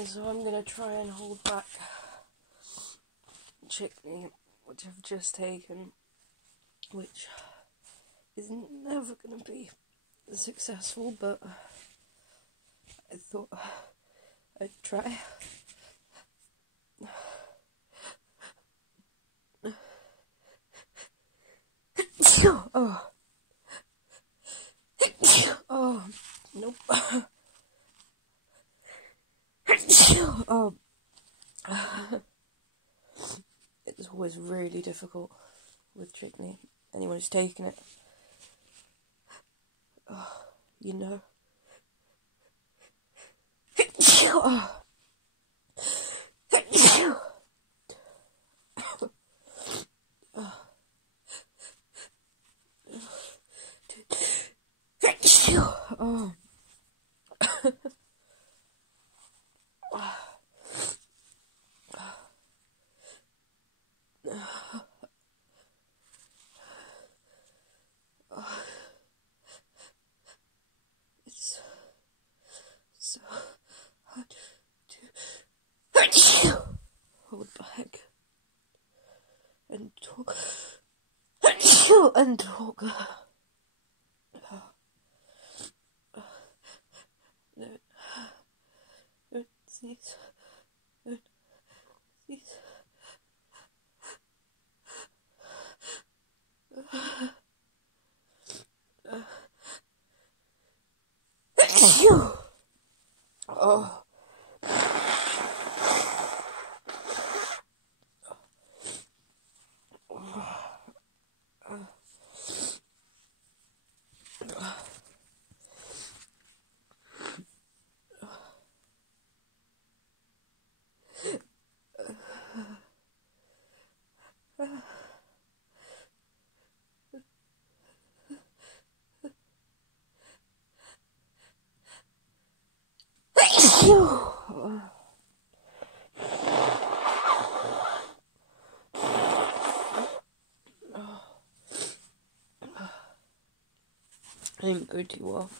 And so I'm going to try and hold back chickpea, which I've just taken, which is never going to be successful, but I thought I'd try. Oh. Oh, nope. Oh. It's always really difficult with chickpea. Anyone who's taken it, you know. Oh. It's so hard to hold back and talk and talk. These. Oh. I didn't go too well.